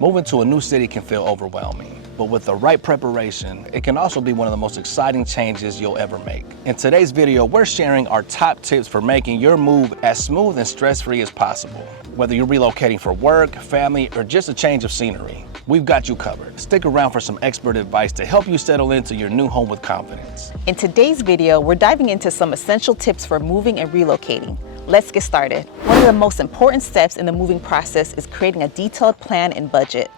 Moving to a new city can feel overwhelming, but with the right preparation, it can also be one of the most exciting changes you'll ever make. In today's video, we're sharing our top tips for making your move as smooth and stress-free as possible. Whether you're relocating for work, family, or just a change of scenery, we've got you covered. Stick around for some expert advice to help you settle into your new home with confidence. In today's video, we're diving into some essential tips for moving and relocating. Let's get started. One of the most important steps in the moving process is creating a detailed plan and budget.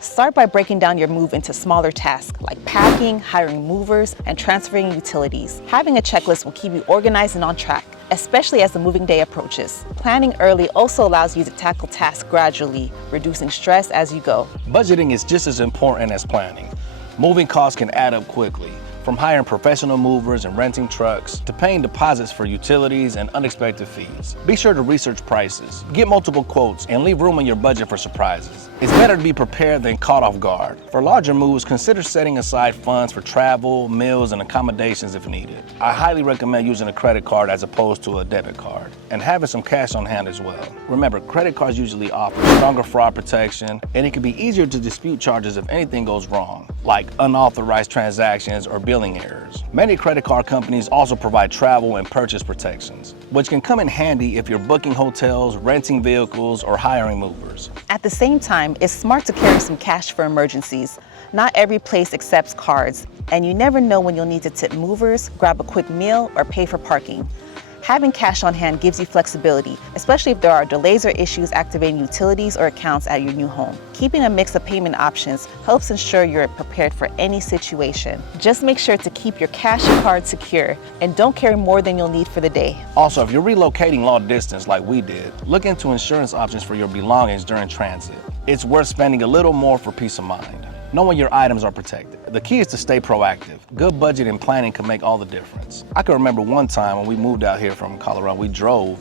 Start by breaking down your move into smaller tasks like packing, hiring movers, and transferring utilities. Having a checklist will keep you organized and on track, especially as the moving day approaches. Planning early also allows you to tackle tasks gradually, reducing stress as you go. Budgeting is just as important as planning. Moving costs can add up quickly, from hiring professional movers and renting trucks to paying deposits for utilities and unexpected fees. Be sure to research prices, get multiple quotes, and leave room in your budget for surprises. It's better to be prepared than caught off guard. For larger moves, consider setting aside funds for travel, meals, and accommodations if needed. I highly recommend using a credit card as opposed to a debit card, and having some cash on hand as well. Remember, credit cards usually offer stronger fraud protection, and it can be easier to dispute charges if anything goes wrong, like unauthorized transactions or billing errors. Many credit card companies also provide travel and purchase protections, which can come in handy if you're booking hotels, renting vehicles, or hiring movers. At the same time, it's smart to carry some cash for emergencies. Not every place accepts cards, and you never know when you'll need to tip movers, grab a quick meal, or pay for parking. Having cash on hand gives you flexibility, especially if there are delays or issues activating utilities or accounts at your new home. Keeping a mix of payment options helps ensure you're prepared for any situation. Just make sure to keep your cash and card secure and don't carry more than you'll need for the day. Also, if you're relocating long distance like we did, look into insurance options for your belongings during transit. It's worth spending a little more for peace of mind, knowing your items are protected. The key is to stay proactive. Good budget and planning can make all the difference. I can remember one time when we moved out here from Colorado, we drove.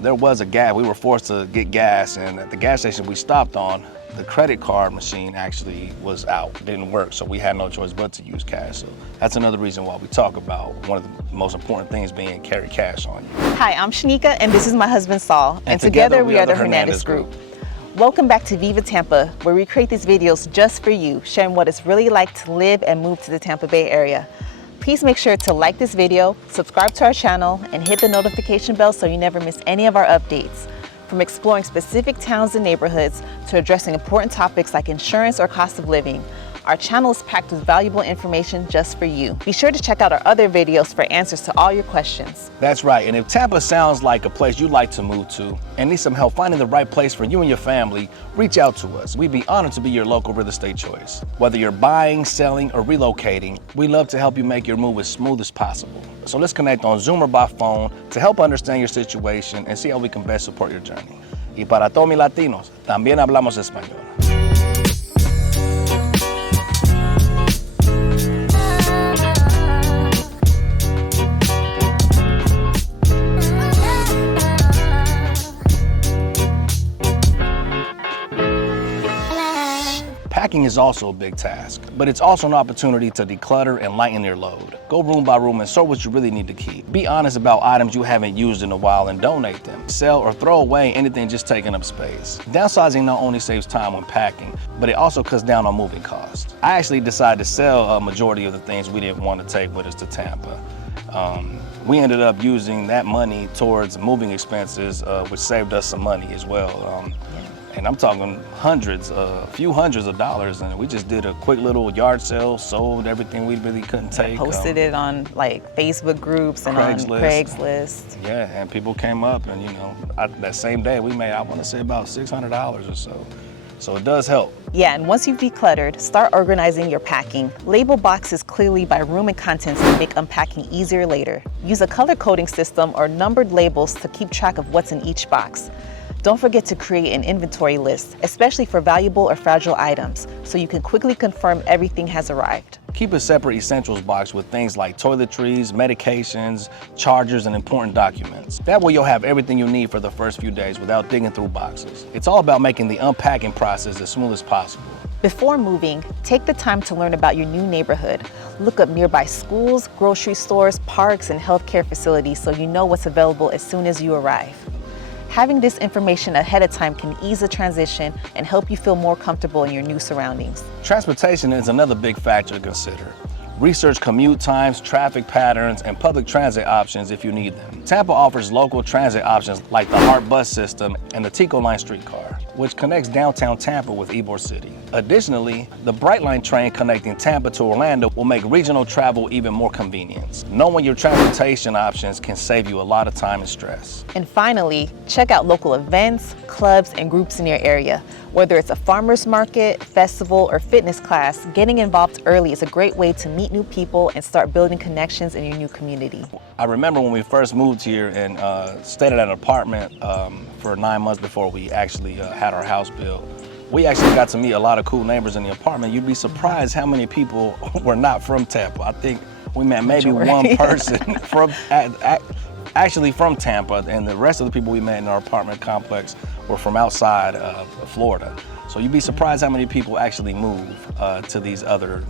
There was a gas, we were forced to get gas, and at the gas station we stopped on, the credit card machine actually was out, didn't work, so we had no choice but to use cash. So that's another reason why we talk about one of the most important things being carry cash on you. Hi, I'm Shanika, and this is my husband Saul, and together we are the Hernandez Group. Welcome back to Viva Tampa, where we create these videos just for you, sharing what it's really like to live and move to the Tampa Bay area. Please make sure to like this video, subscribe to our channel, and hit the notification bell so you never miss any of our updates. From exploring specific towns and neighborhoods to addressing important topics like insurance or cost of living, our channel is packed with valuable information just for you. Be sure to check out our other videos for answers to all your questions. That's right, and if Tampa sounds like a place you'd like to move to and need some help finding the right place for you and your family, reach out to us. We'd be honored to be your local real estate choice. Whether you're buying, selling, or relocating, we love to help you make your move as smooth as possible. So let's connect on Zoom or by phone to help understand your situation and see how we can best support your journey. Y para todos mis latinos, también hablamos español. Packing is also a big task, but it's also an opportunity to declutter and lighten your load. Go room by room and sort what you really need to keep. Be honest about items you haven't used in a while and donate them. Sell or throw away anything just taking up space. Downsizing not only saves time when packing, but it also cuts down on moving costs. I actually decided to sell a majority of the things we didn't want to take with us to Tampa. We ended up using that money towards moving expenses, which saved us some money as well. And I'm talking hundreds, a few hundreds of dollars, and we just did a quick little yard sale, sold everything we really couldn't take. Posted it on like Facebook groups and on Craigslist. Yeah, and people came up, and you know, that same day we made, I want to say about $600 or so. So it does help. Yeah, and once you've decluttered, start organizing your packing. Label boxes clearly by room and contents to make unpacking easier later. Use a color coding system or numbered labels to keep track of what's in each box. Don't forget to create an inventory list, especially for valuable or fragile items, so you can quickly confirm everything has arrived. Keep a separate essentials box with things like toiletries, medications, chargers, and important documents. That way you'll have everything you need for the first few days without digging through boxes. It's all about making the unpacking process as smooth as possible. Before moving, take the time to learn about your new neighborhood. Look up nearby schools, grocery stores, parks, and healthcare facilities so you know what's available as soon as you arrive. Having this information ahead of time can ease the transition and help you feel more comfortable in your new surroundings. Transportation is another big factor to consider. Research commute times, traffic patterns, and public transit options if you need them. Tampa offers local transit options like the HART bus system and the TECO line streetcar, which connects downtown Tampa with Ybor City. Additionally, the Brightline train connecting Tampa to Orlando will make regional travel even more convenient. Knowing your transportation options can save you a lot of time and stress. And finally, check out local events, clubs, and groups in your area. Whether it's a farmer's market, festival, or fitness class, getting involved early is a great way to meet new people and start building connections in your new community. I remember when we first moved here and stayed at an apartment for 9 months before we actually had our house built. We actually got to meet a lot of cool neighbors in the apartment. You'd be surprised how many people were not from Tampa. I think we met maybe one person from actually from Tampa, and the rest of the people we met in our apartment complex were from outside of Florida. So you'd be surprised how many people actually move to these other,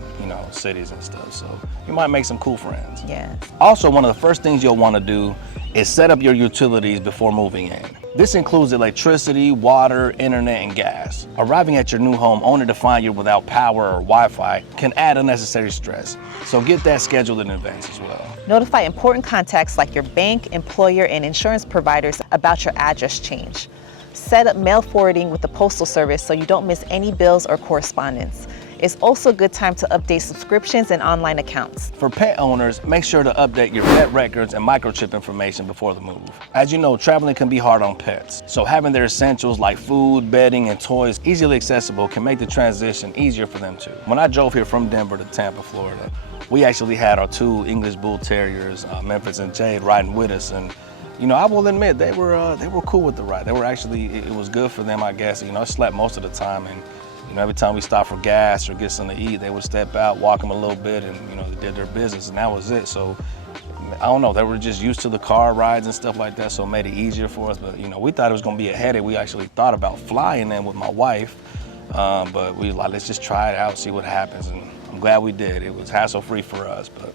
cities and stuff. So you might make some cool friends. Yeah. Also, one of the first things you'll want to do is set up your utilities before moving in. This includes electricity, water, internet, and gas. Arriving at your new home only to find you're without power or Wi-Fi can add unnecessary stress. So get that scheduled in advance as well. Notify important contacts like your bank, employer, and insurance providers about your address change. Set up mail forwarding with the Postal Service so you don't miss any bills or correspondence. It's also a good time to update subscriptions and online accounts. For pet owners, make sure to update your pet records and microchip information before the move. As you know, traveling can be hard on pets, so having their essentials like food, bedding, and toys easily accessible can make the transition easier for them too. When I drove here from Denver to Tampa, Florida, we actually had our 2 English Bull Terriers, Memphis and Jade, riding with us, and I will admit they were cool with the ride. They were actually, it was good for them, I guess. I slept most of the time, and every time we stopped for gas or get something to eat, they would step out, walk them a little bit, and they did their business, and that was it. So I don't know, they were just used to the car rides and stuff like that, so it made it easier for us. But we thought it was going to be a headache. We actually thought about flying them with my wife, but we were like, let's just try it out, see what happens, and I'm glad we did. It was hassle-free for us, but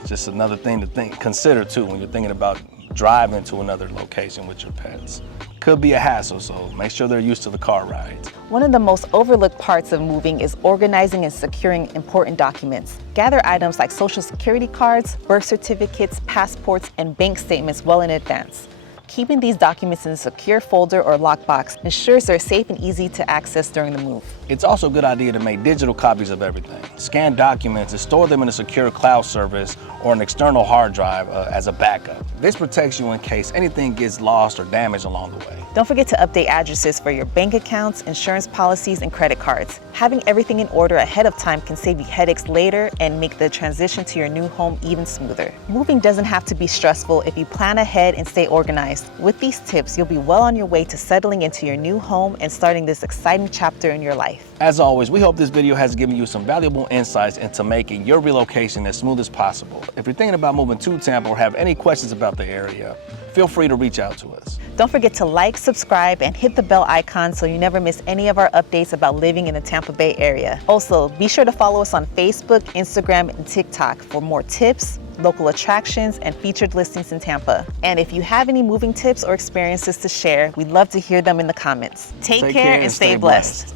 it's just another thing to consider too when you're thinking about driving to another location with your pets. Could be a hassle, so make sure they're used to the car rides. One of the most overlooked parts of moving is organizing and securing important documents. Gather items like social security cards, birth certificates, passports, and bank statements well in advance. Keeping these documents in a secure folder or lockbox ensures they're safe and easy to access during the move. It's also a good idea to make digital copies of everything. Scan documents and store them in a secure cloud service or an external hard drive as a backup. This protects you in case anything gets lost or damaged along the way. Don't forget to update addresses for your bank accounts, insurance policies, and credit cards. Having everything in order ahead of time can save you headaches later and make the transition to your new home even smoother. Moving doesn't have to be stressful if you plan ahead and stay organized. With these tips, you'll be well on your way to settling into your new home and starting this exciting chapter in your life. As always, we hope this video has given you some valuable insights into making your relocation as smooth as possible. If you're thinking about moving to Tampa or have any questions about the area, feel free to reach out to us. Don't forget to like, subscribe, and hit the bell icon so you never miss any of our updates about living in the Tampa Bay area. Also, be sure to follow us on Facebook, Instagram, and TikTok for more tips, local attractions, and featured listings in Tampa. And if you have any moving tips or experiences to share, we'd love to hear them in the comments. Take care and stay blessed.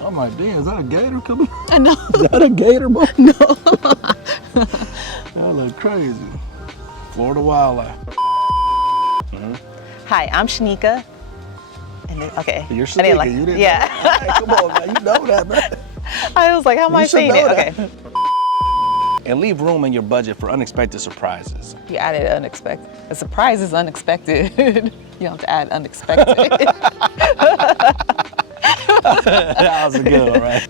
I'm like, damn, is that a gator coming? I know. Is that a gator, boy? No. That look crazy. Florida wildlife. Hi, I'm Shanika. And then, okay. You're I didn't Shanika, you didn't yeah. know. All right, come on, man. You know that, man. I was like, how am I saying it? Okay. And leave room in your budget for unexpected surprises. You added unexpected. A surprise is unexpected. You don't have to add unexpected. That was a good one, right?